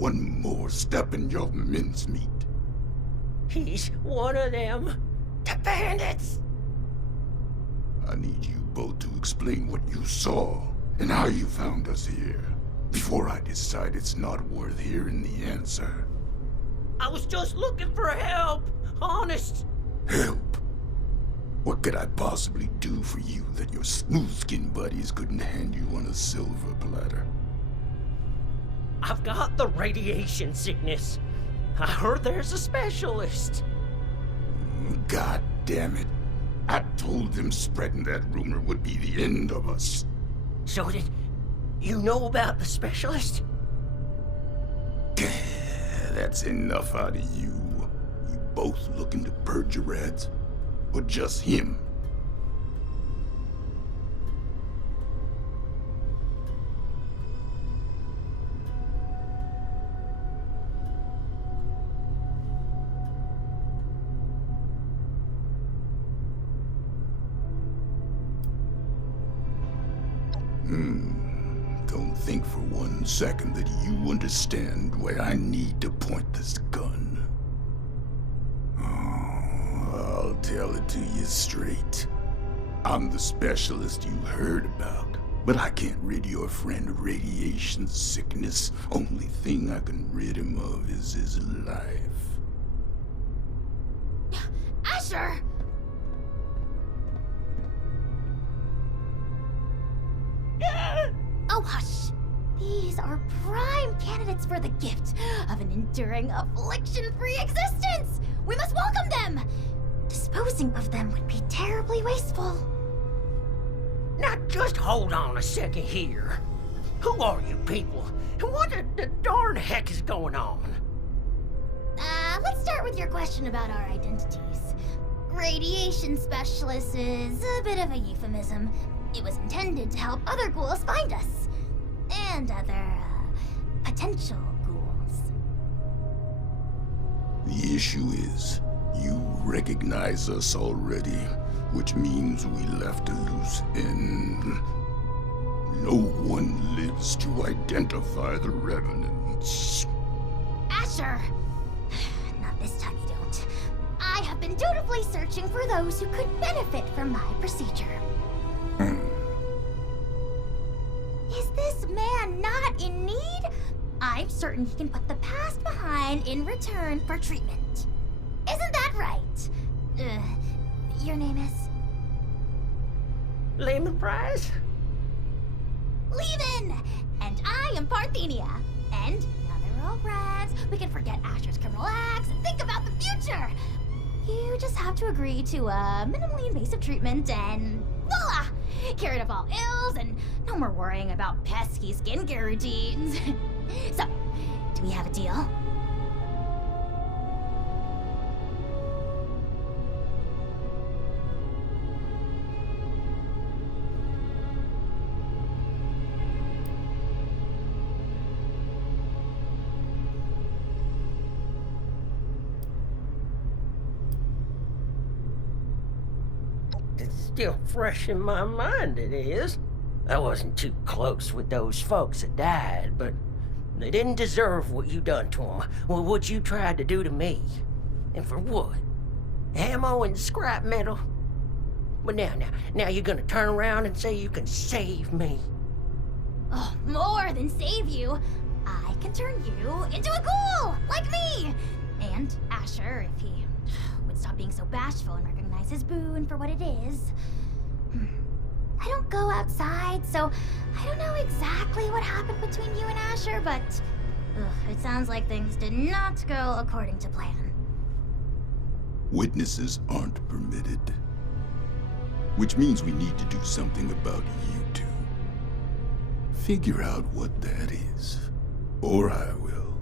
one more step in your mincemeat. He's one of them. The bandits! I need you both to explain what you saw and how you found us here, before I decide it's not worth hearing the answer. I was just looking for help, honest. Help? What could I possibly do for you that your smooth-skinned buddies couldn't hand you on a silver platter? I've got the radiation sickness. I heard there's a specialist. God damn it. I told them spreading that rumor would be the end of us. So did you know about the specialist? That's enough out of you. You both looking to purge your rats? Or just him? Don't think for 1 second that you understand where I need to point this gun. Oh, I'll tell it to you straight. I'm the specialist you heard about, but I can't rid your friend of radiation sickness. Only thing I can rid him of is his life. Asher! Oh, hush. These are prime candidates for the gift of an enduring, affliction-free existence! We must welcome them! Disposing of them would be terribly wasteful. Now just hold on a second here. Who are you people? And what the darn heck is going on? Let's start with your question about our identities. Radiation specialist is a bit of a euphemism. It was intended to help other ghouls find us. And other, potential ghouls. The issue is, you recognize us already, which means we left a loose end. No one lives to identify the revenants. Asher! Not this time you don't. I have been dutifully searching for those who could benefit from my procedure. Is this man not in need? I'm certain he can put the past behind in return for treatment. Isn't that right? Your name is? Lemon Prize? Levin! And I am Parthenia. And now that we're all friends, we can forget Asher's criminal acts and think about the future. You just have to agree to minimally invasive treatment and voila! Cured of all ills and no more worrying about pesky skincare routines. So, do we have a deal? It's still fresh in my mind, it is. I wasn't too close with those folks that died, but they didn't deserve what you done to them. Well, what you tried to do to me. And for what? Ammo and scrap metal? But now you're gonna turn around and say you can save me. Oh, more than save you. I can turn you into a ghoul, like me! And Asher, if he would stop being so bashful and recognize his boon for what it is. I don't go outside, so I don't know exactly what happened between you and Asher, but it sounds like things did not go according to plan. Witnesses aren't permitted. Which means we need to do something about you two. Figure out what that is. Or I will.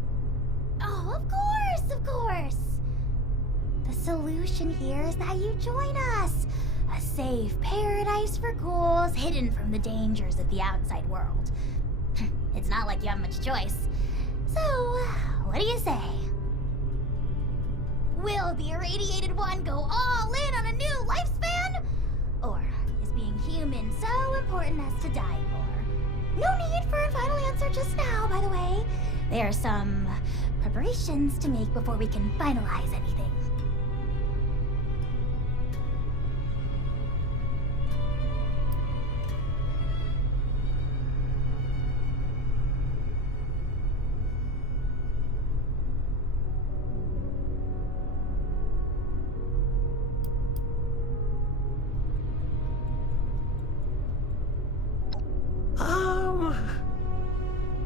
Oh, of course, of course. The solution here is that you join us. A safe paradise for ghouls hidden from the dangers of the outside world. It's not like you have much choice. So, what do you say? Will the irradiated one go all in on a new lifespan? Or is being human so important as to die for? No need for a final answer just now, by the way. There are some preparations to make before we can finalize anything.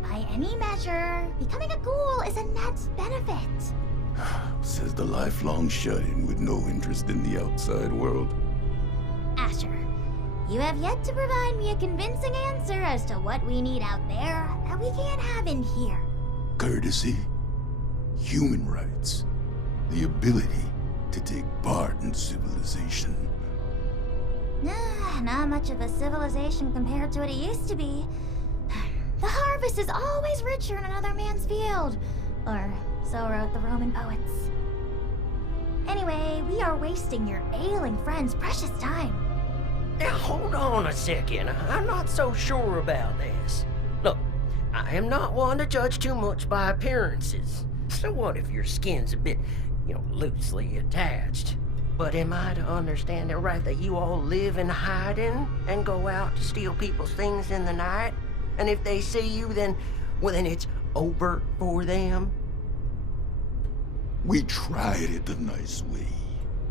By any measure, becoming a ghoul is a net benefit. Says the lifelong shut-in with no interest in the outside world. Asher, you have yet to provide me a convincing answer as to what we need out there that we can't have in here. Courtesy, human rights, the ability to take part in civilization. Not much of a civilization compared to what it used to be. The harvest is always richer in another man's field. Or so wrote the Roman poets. Anyway, we are wasting your ailing friend's precious time. Now, hold on a second. I'm not so sure about this. Look, I am not one to judge too much by appearances. So what if your skin's a bit, loosely attached? But am I to understand it right that you all live in hiding and go out to steal people's things in the night? And if they see you, then it's over for them? We tried it the nice way.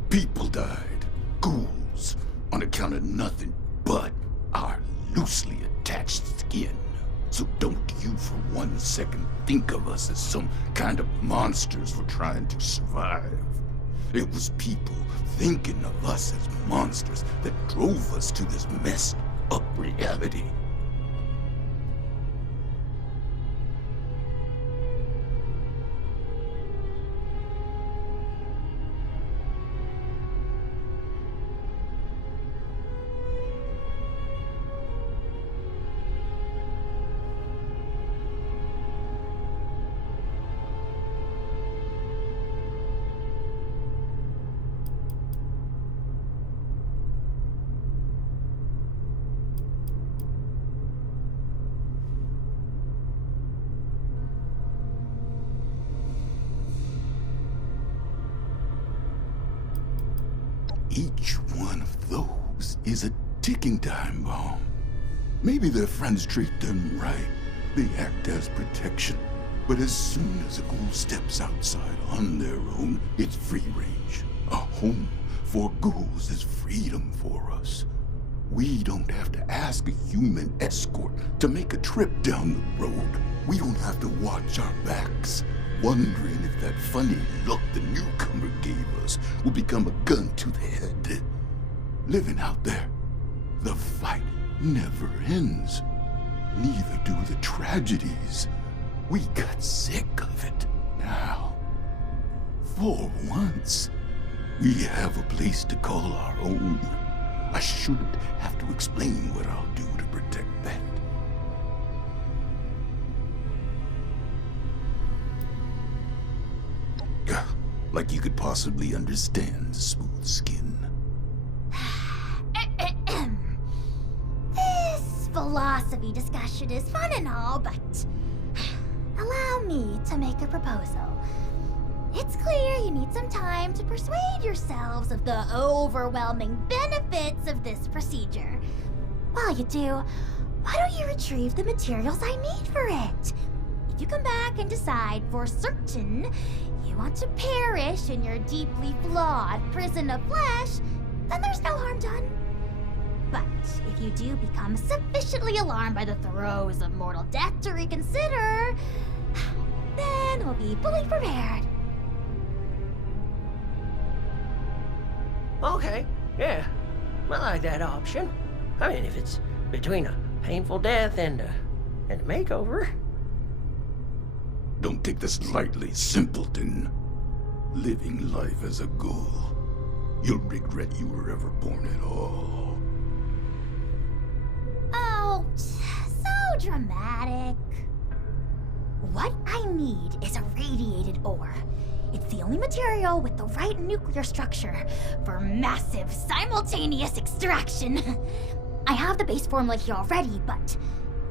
People died, ghouls, on account of nothing but our loosely attached skin. So don't you for 1 second think of us as some kind of monsters for trying to survive. It was people thinking of us as monsters that drove us to this messed up reality. Each one of those is a ticking time bomb. Maybe their friends treat them right. They act as protection. But as soon as a ghoul steps outside on their own, it's free range. A home for ghouls is freedom for us. We don't have to ask a human escort to make a trip down the road. We don't have to watch our backs, wondering if that funny look the newcomer gave us will become a gun to the head. Living out there, the fight never ends. Neither do the tragedies. We got sick of it. Now, for once, we have a place to call our own. I shouldn't have to explain what I'll do to protect that. Like you could possibly understand smooth skin. This philosophy discussion is fun and all, but allow me to make a proposal. It's clear you need some time to persuade yourselves of the overwhelming benefits of this procedure. While you do, why don't you retrieve the materials I need for it? If you come back and decide for certain you want to perish in your deeply flawed prison of flesh, then there's no harm done. But if you do become sufficiently alarmed by the throes of mortal death to reconsider, then we'll be fully prepared. Okay, yeah. I like that option. I mean, if it's between a painful death and a makeover. Don't take this lightly, simpleton. Living life as a ghoul, you'll regret you were ever born at all. Oh, so dramatic. What I need is a radiated ore. It's the only material with the right nuclear structure for massive simultaneous extraction. I have the base formula here already, but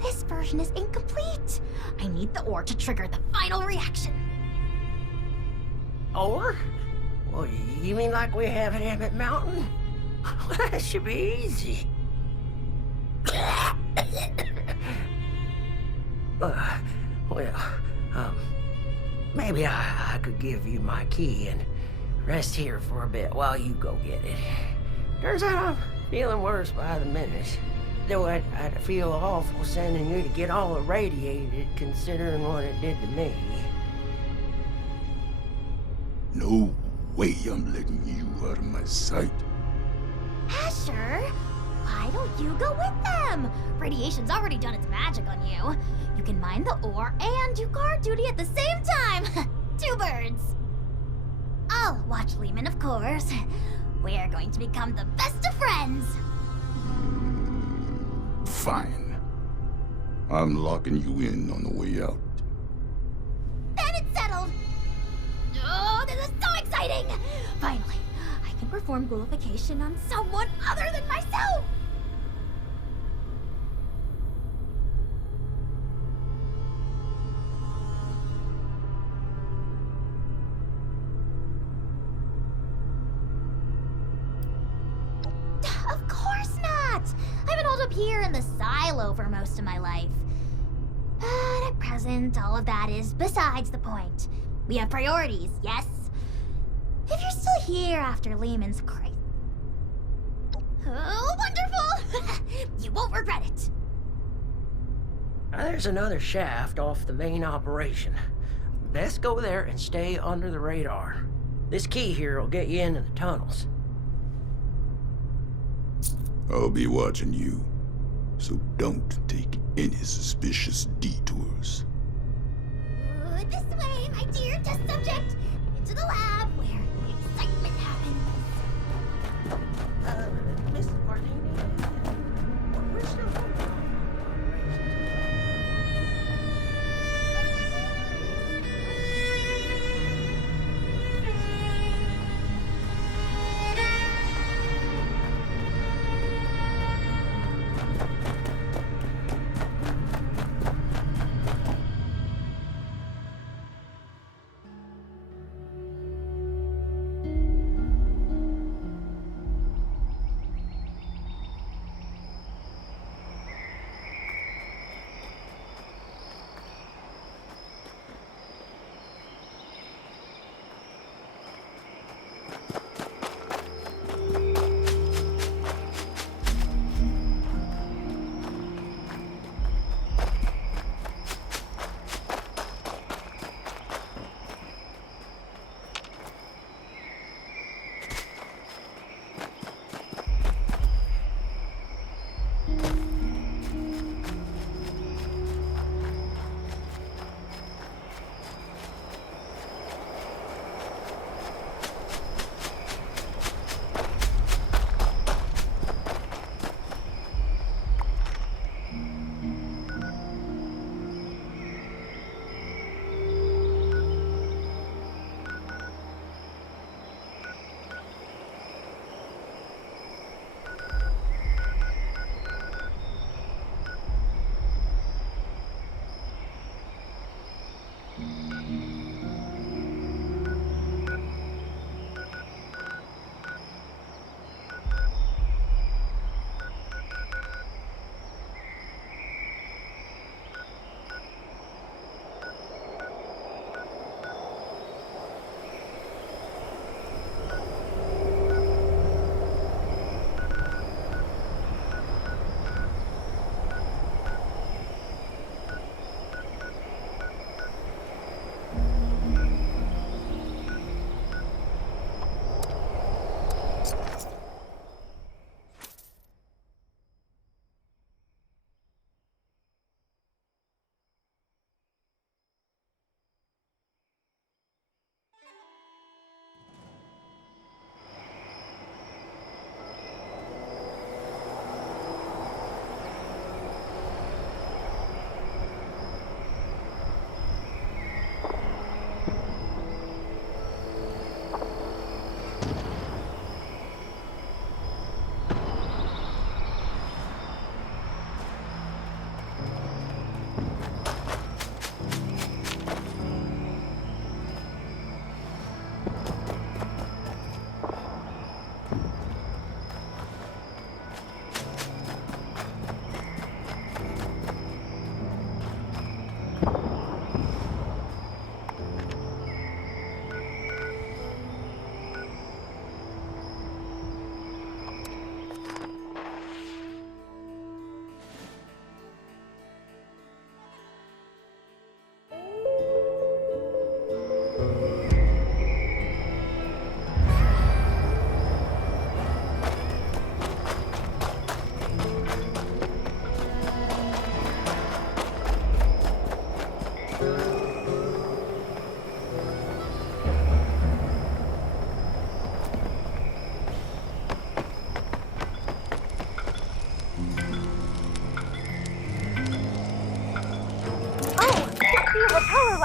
This version is incomplete. I need the ore to trigger the final reaction. Or? Well, you mean like we have at Emmett Mountain? That should be easy. Maybe I could give you my key and rest here for a bit while you go get it. Turns out I'm feeling worse by the minute. Though I'd feel awful sending you to get all irradiated considering what it did to me. No way I'm letting you out of my sight. Asher, why don't you go with them? Radiation's already done its magic on you. You can mine the ore and do guard duty at the same time. 2 birds. I'll watch Lehman, of course. We're going to become the best of friends. Fine. I'm locking you in on the way out. Then it's settled. Oh, this is so exciting! Finally, I can perform ghoulification on someone other than myself! Of course not! I've been holed up here in the silo for most of my life. But at present, all of that is besides the point. We have priorities, yes? If you're still here after Lehman's crisis... Oh, wonderful! You won't regret it. There's another shaft off the main operation. Best go there and stay under the radar. This key here will get you into the tunnels. I'll be watching you, so don't take any suspicious detours. This way, my dear test subject! Into the lab where the excitement happens. Miss Martinez? We're still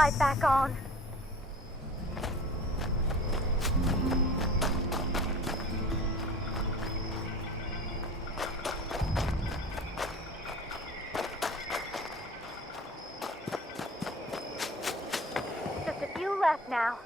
light back on. Just a few left now.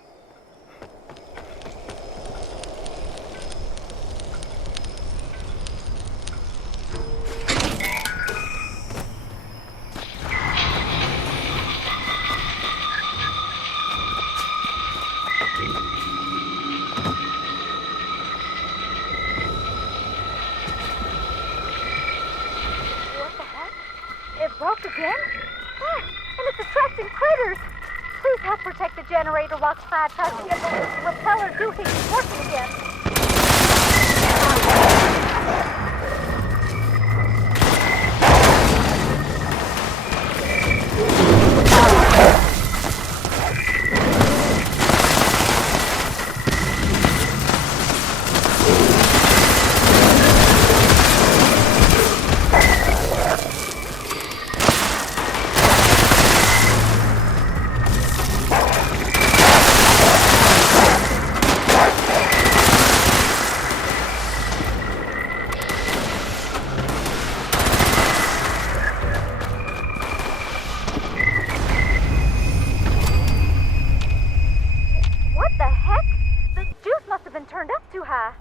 It broke again? Ah, and it's attracting critters! Please help protect the generator while Clyde tries to get the repeller duty working again. What the heck? The juice must have been turned up too high.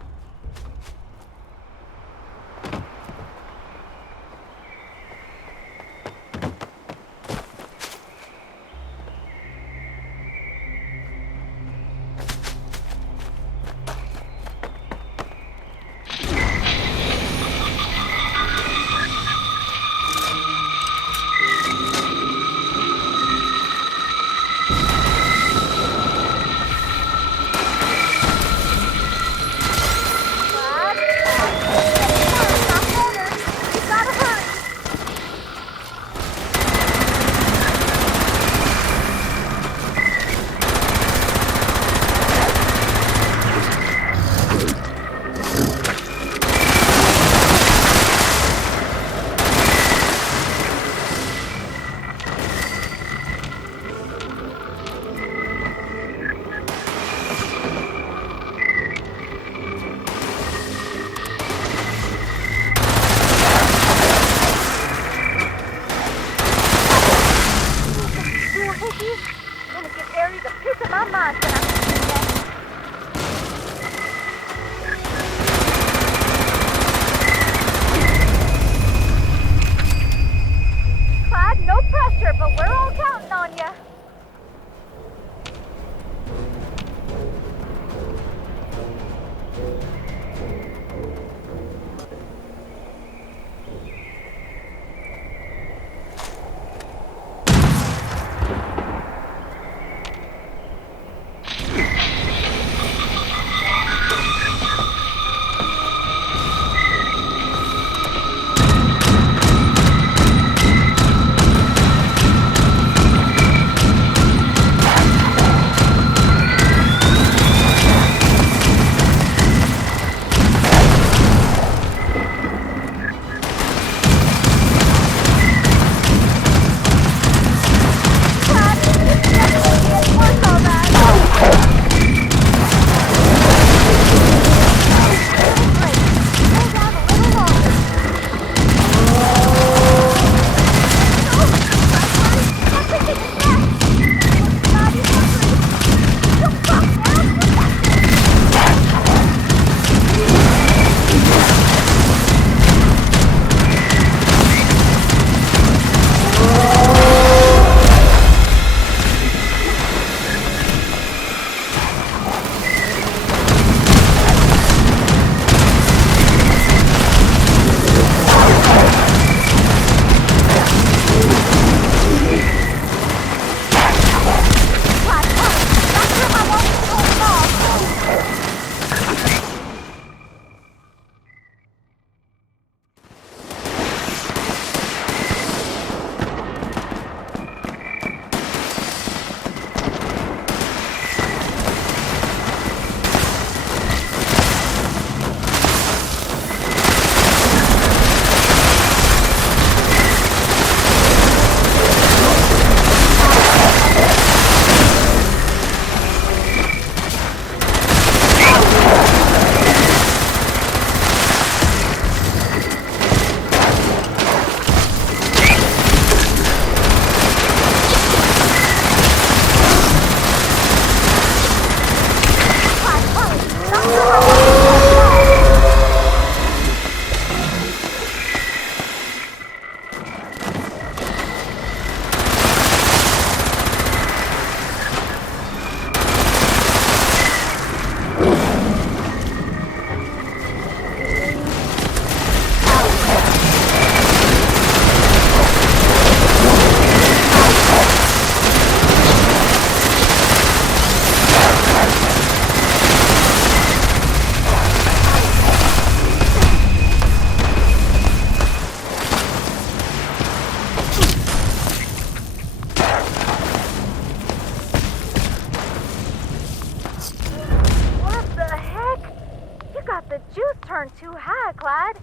turn too high, Clyde.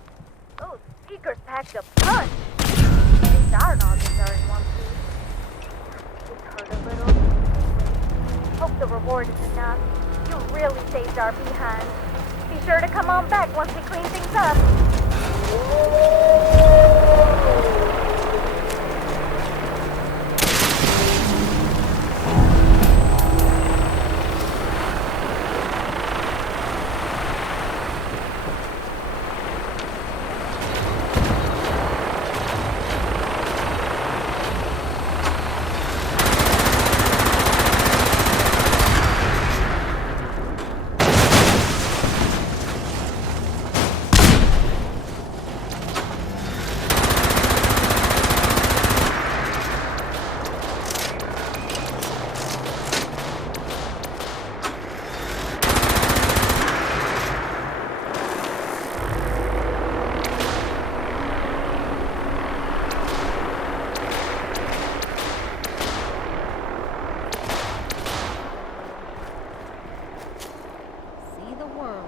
Those speakers packed a punch. These our noggins are in one piece. It hurt a little. Hope the reward is enough. You really saved our behinds. Be sure to come on back once we clean things up. See the world.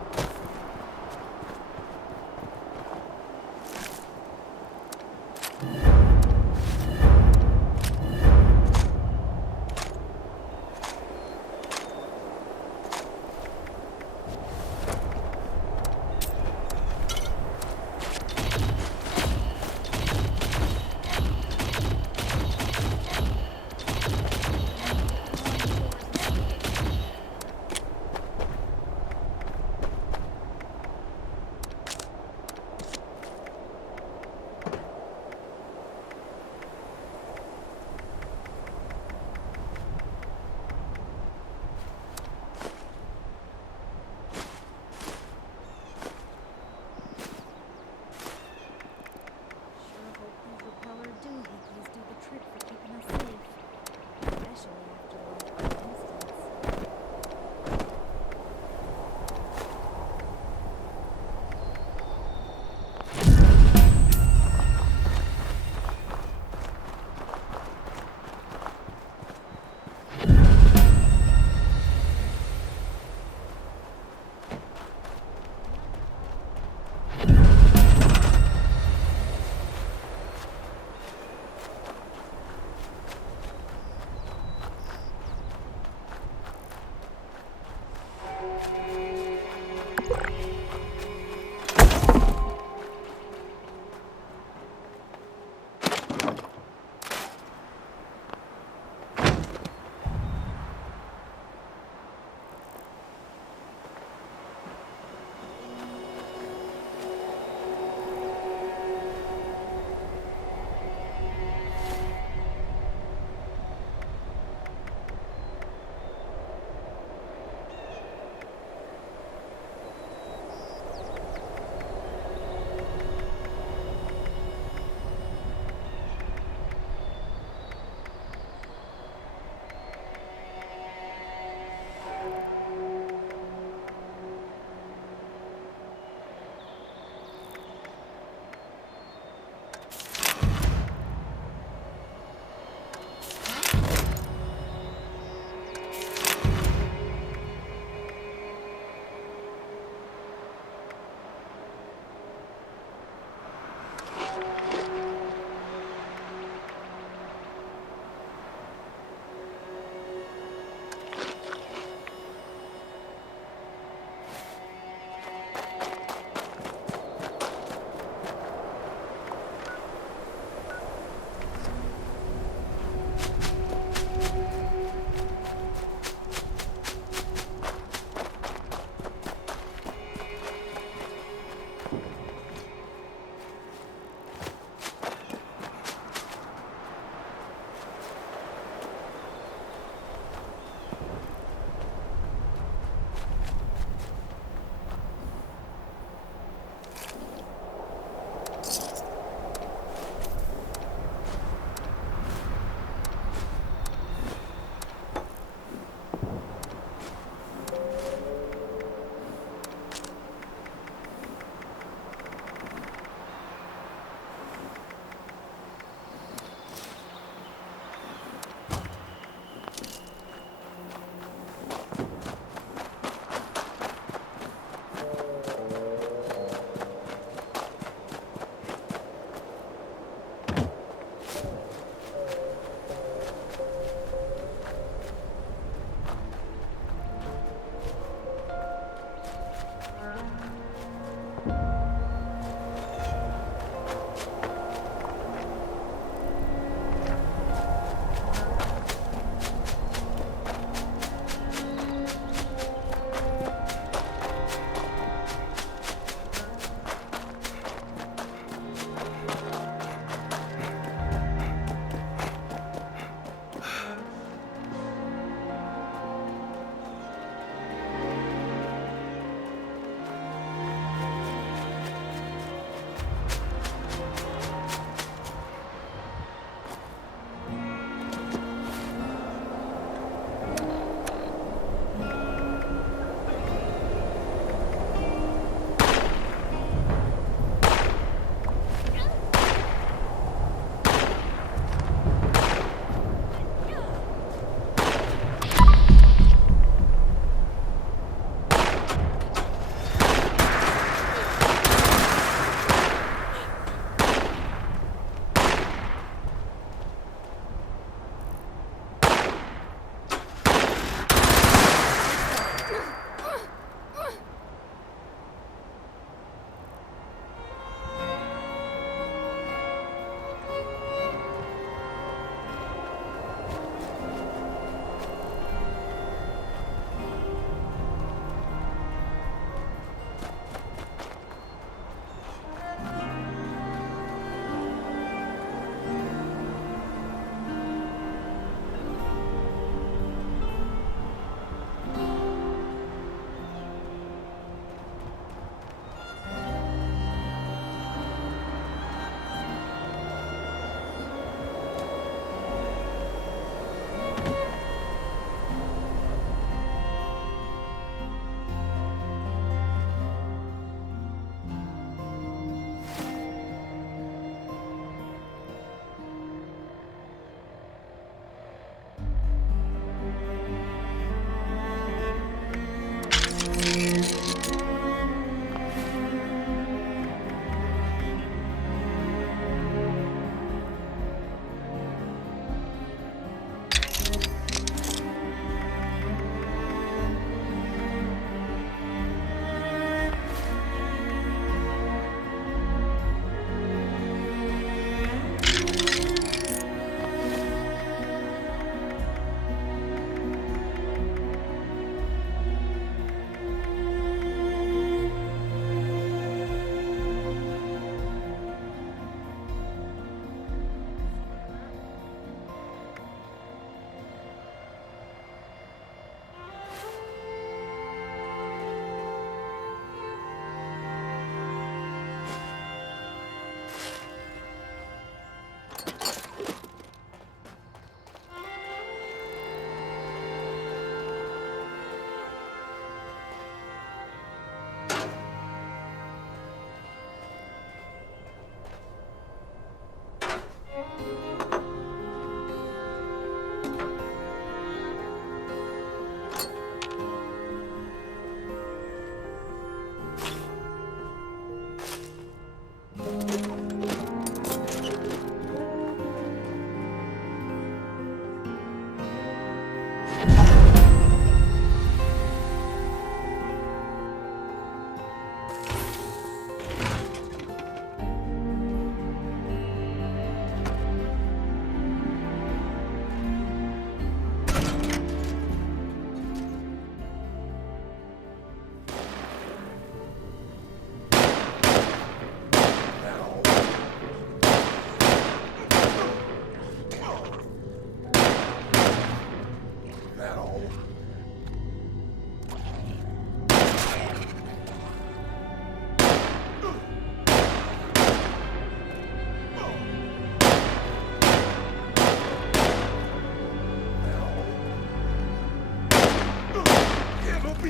Sure hope these repeller doohickeys do the trick for keeping us safe. Especially after one instance.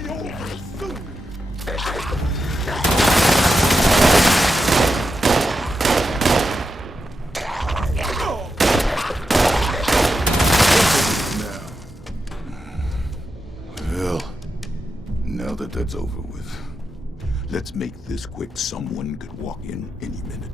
be over soon. Well, now that that's over with, let's make this quick. Someone could walk in any minute.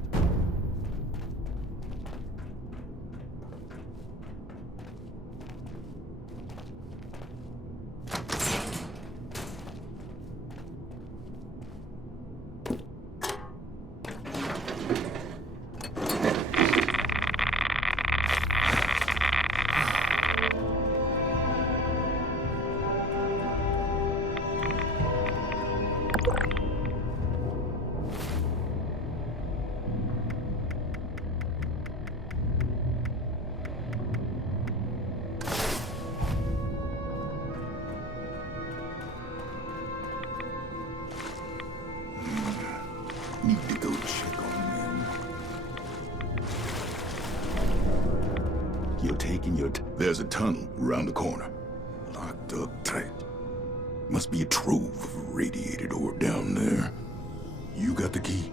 Need to go check on them. You're taking your There's a tunnel around the corner. Locked up tight. Must be a trove of radiated ore down there. You got the key?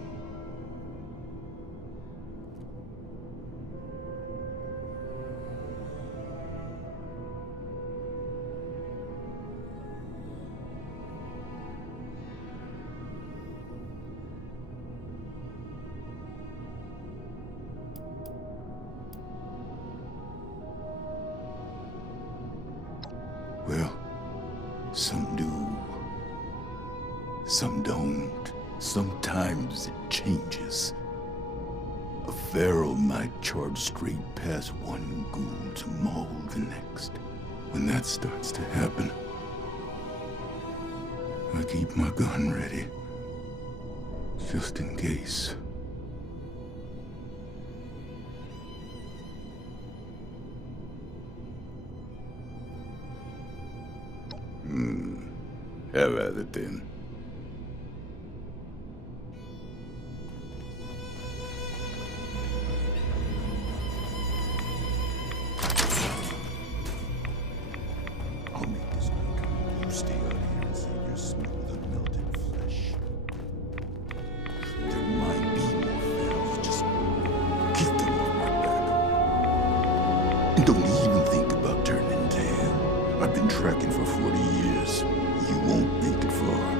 Well, some do, some don't. Sometimes it changes. A pharaoh might charge straight past one ghoul to maul the next. When that starts to happen, I keep my gun ready, just in case. Have at it then. I'll make this quick. You stay out here and save your smooth and melted flesh. There might be more pharaohs. Just keep them off my back. And don't even think about turning tail. I've been tracking for 40 years. You won't make it far.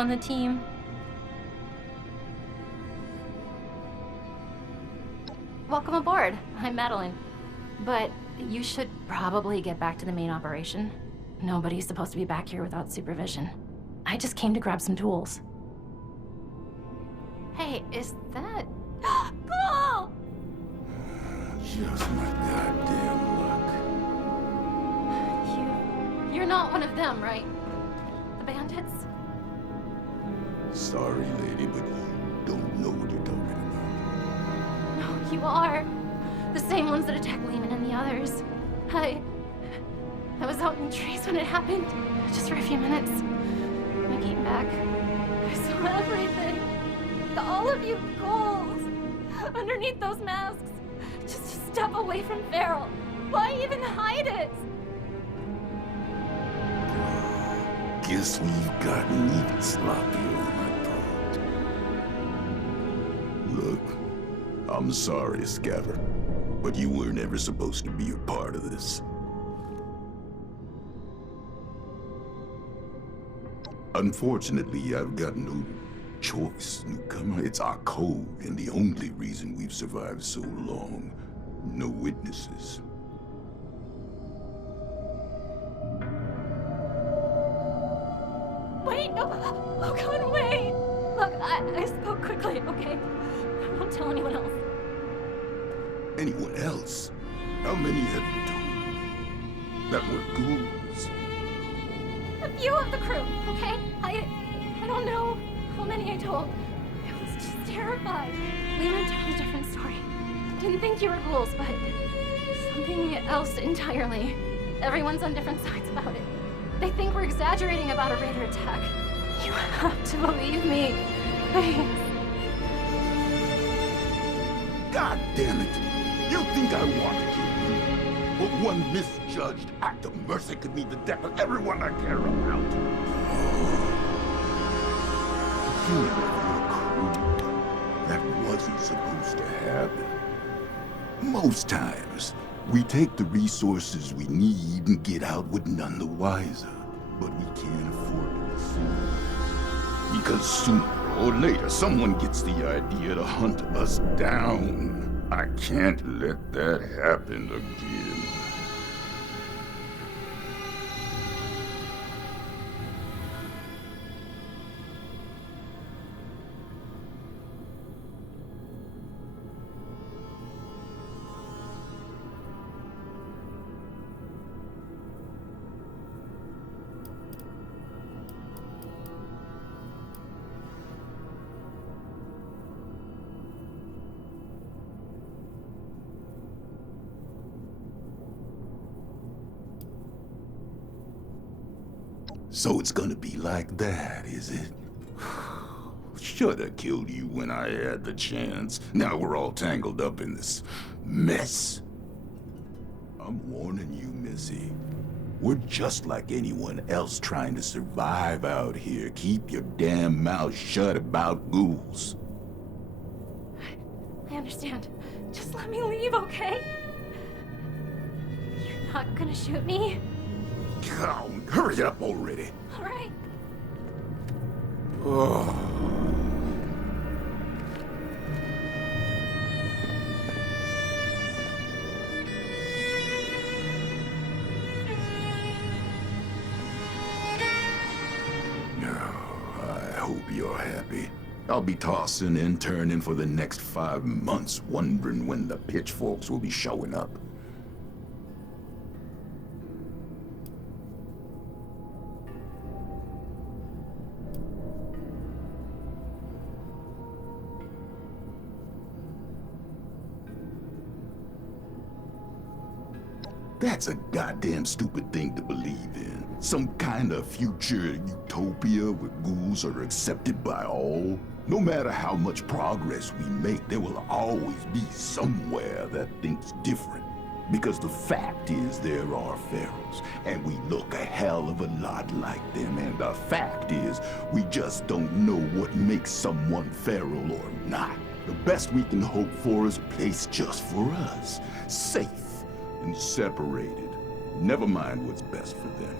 on the team. Welcome aboard. I'm Madeline. But you should probably get back to the main operation. Nobody's supposed to be back here without supervision. I just came to grab some tools. Hey, is that... Ghoul! Just my goddamn luck. You're not one of them, right? The bandits? Sorry, lady, but you don't know what you're talking about. No, you are. The same ones that attacked Lehman and the others. I was out in the trees when it happened, just for a few minutes. When I came back, I saw everything. All of you ghouls, underneath those masks, just a step away from Feral. Why even hide it? Guess we've gotten even sloppier than I thought. Look, I'm sorry, Scatter, but you weren't ever supposed to be a part of this. Unfortunately, I've got no choice, newcomer. It's our code, and the only reason we've survived so long. No witnesses. Wait, no, oh God, wait. Look, I spoke quickly, okay? Don't tell anyone else. Anyone else? How many have you told? That were ghouls? A few of the crew, okay? I don't know how many I told. I was just terrified. Lehman told a different story. Didn't think you were ghouls, but something else entirely. Everyone's on different sides about it. They think we're exaggerating about a raider attack. You have to believe me. Please. God damn it! You think I want to kill you? But one misjudged act of mercy could mean the death of everyone I care about. Killing your crew. That wasn't supposed to happen. Most times, we take the resources we need and get out with none the wiser. But we can't afford to listen. Because sooner or later, someone gets the idea to hunt us down. I can't let that happen again. So it's gonna be like that, is it? Should've killed you when I had the chance. Now we're all tangled up in this mess. I'm warning you, Missy. We're just like anyone else trying to survive out here. Keep your damn mouth shut about ghouls. I understand. Just let me leave, okay? You're not gonna shoot me? Come, hurry up already. All right. Oh. I hope you're happy. I'll be tossing and turning for the next 5 months, wondering when the pitchforks will be showing up. That's a goddamn stupid thing to believe in. Some kind of future utopia where ghouls are accepted by all. No matter how much progress we make, there will always be somewhere that thinks different. Because the fact is there are ferals, and we look a hell of a lot like them, and the fact is we just don't know what makes someone feral or not. The best we can hope for is a place just for us, safe and separated. Never mind what's best for them.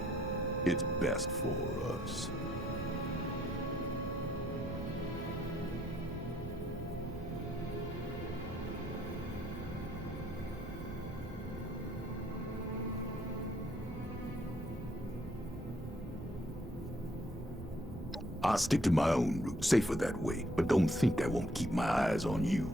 It's best for us. I'll stick to my own route, safer that way, but don't think I won't keep my eyes on you.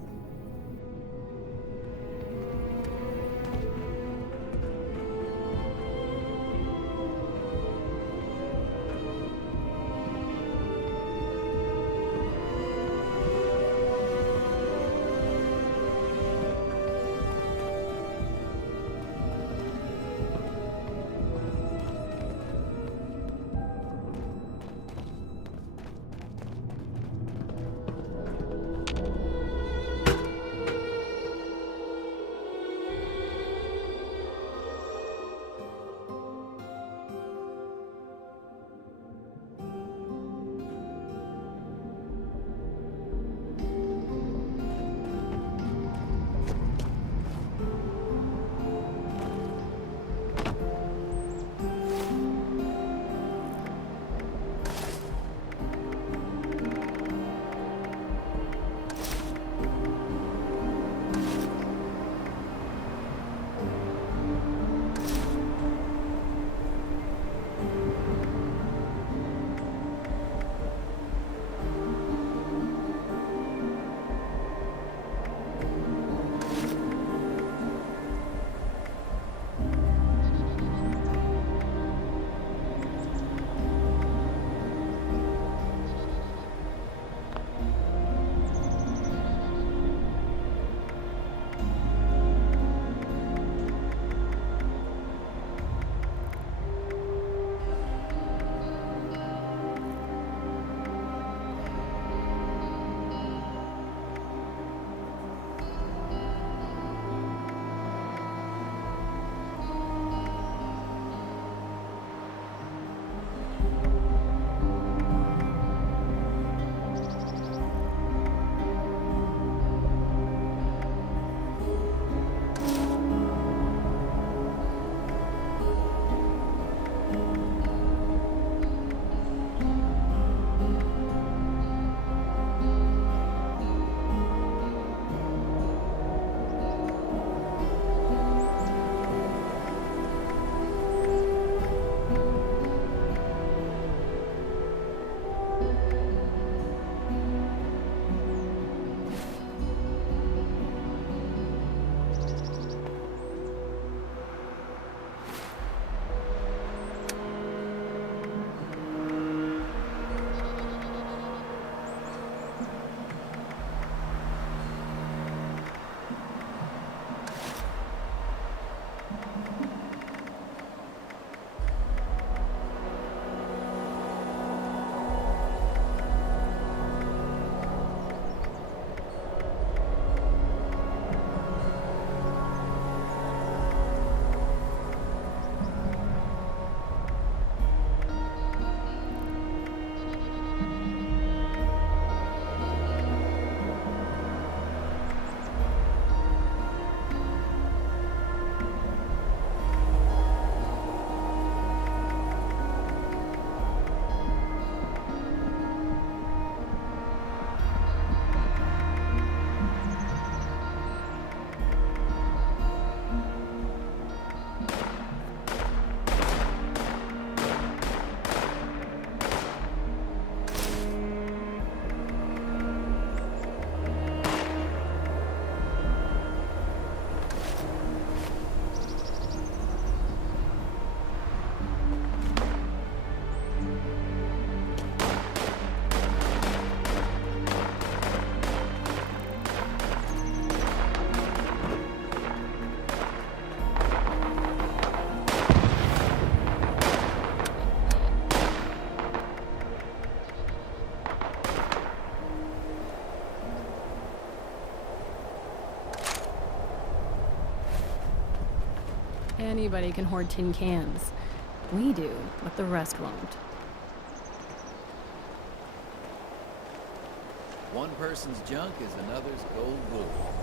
Anybody can hoard tin cans. We do, but the rest won't. One person's junk is another's gold bullion.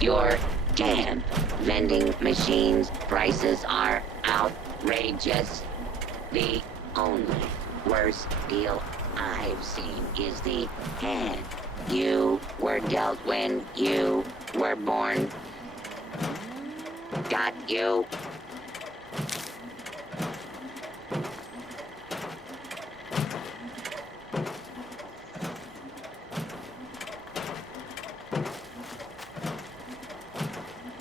your can. Vending machines prices are outrageous. The only worst deal I've seen is the hand you were dealt when you were born. Got you.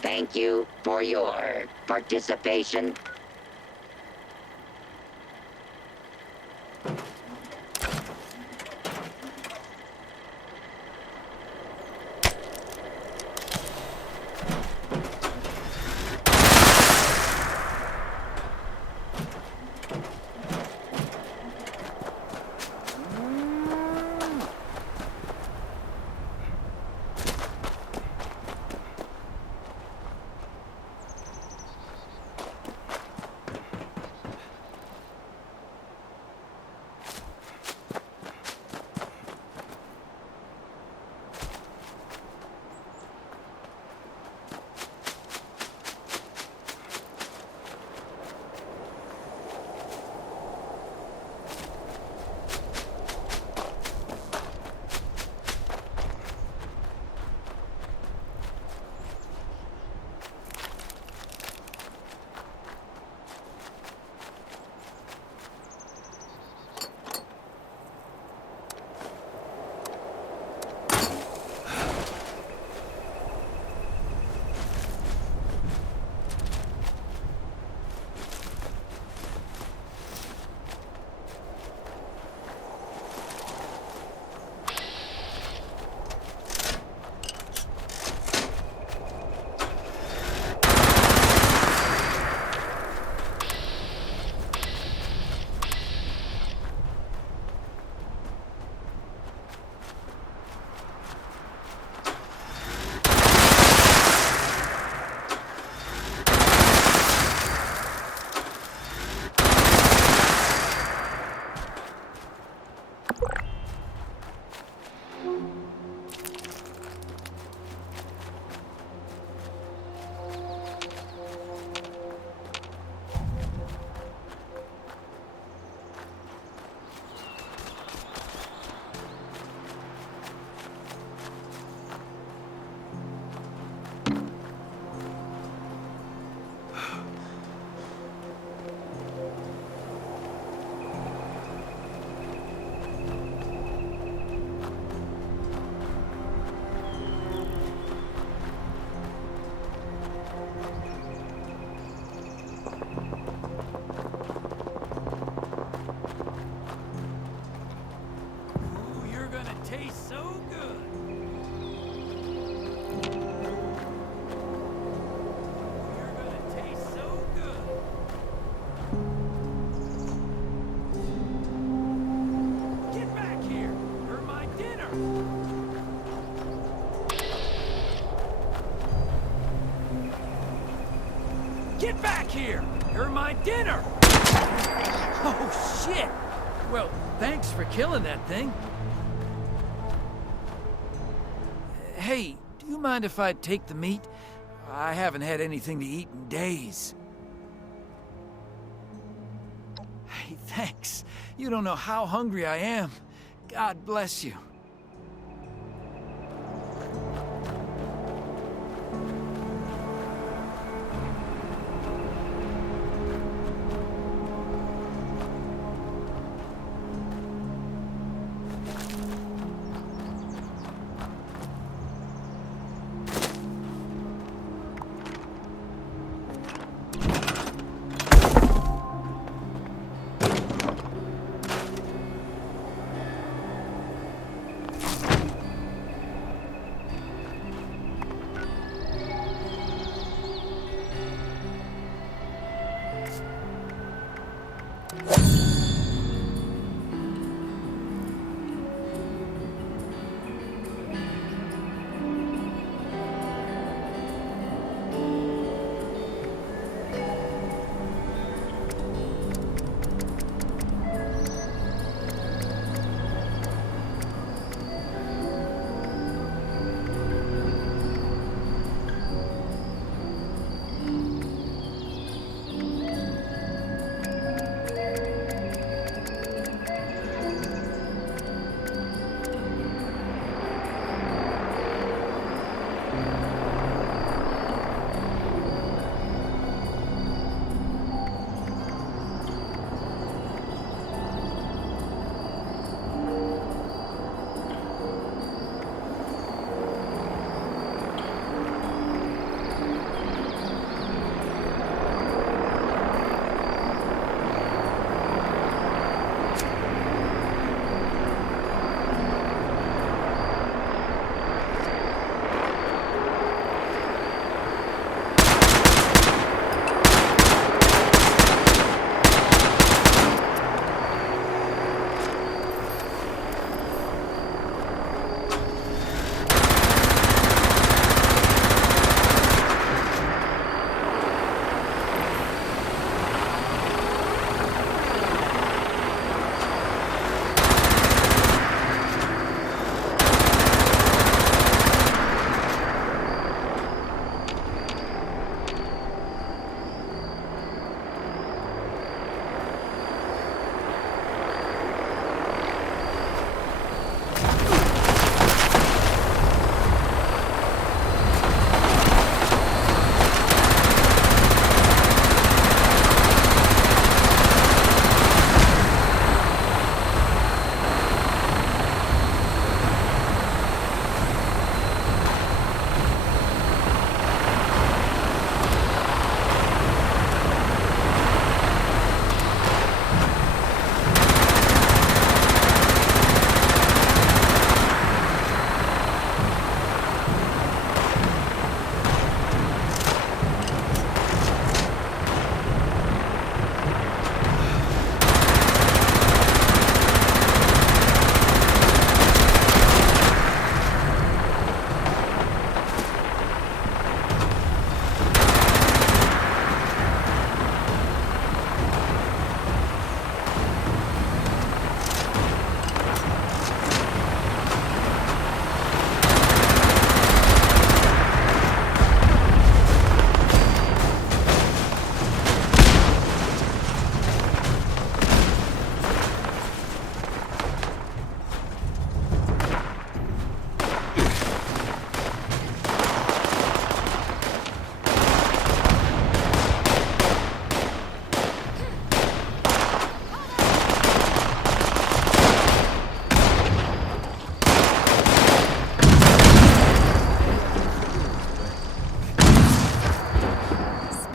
Thank you for your participation. Tastes so good. You're gonna taste so good. Get back here. You're my dinner. Get back here. You're my dinner. Oh, shit. Well, thanks for killing that thing. Hey, do you mind if I take the meat? I haven't had anything to eat in days. Hey, thanks. You don't know how hungry I am. God bless you.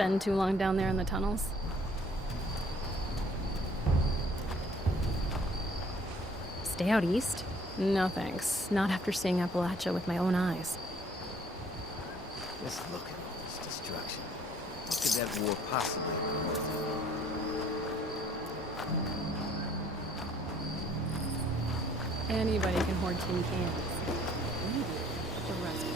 spend too long down there in the tunnels? Stay out east? No thanks. Not after seeing Appalachia with my own eyes. Just look at all this destruction. What could that war possibly have been worth? Anybody can hoard tin cans. We do the rest.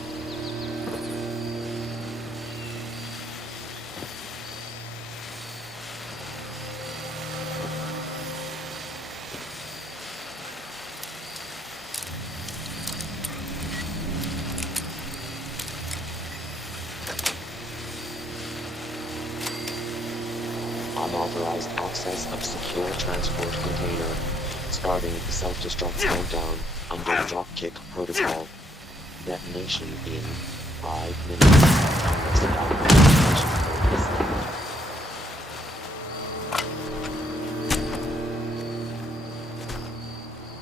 Unauthorized access of secure transport container. Starting self-destruct countdown under dropkick protocol. Detonation in 5 minutes. Unless the activation code is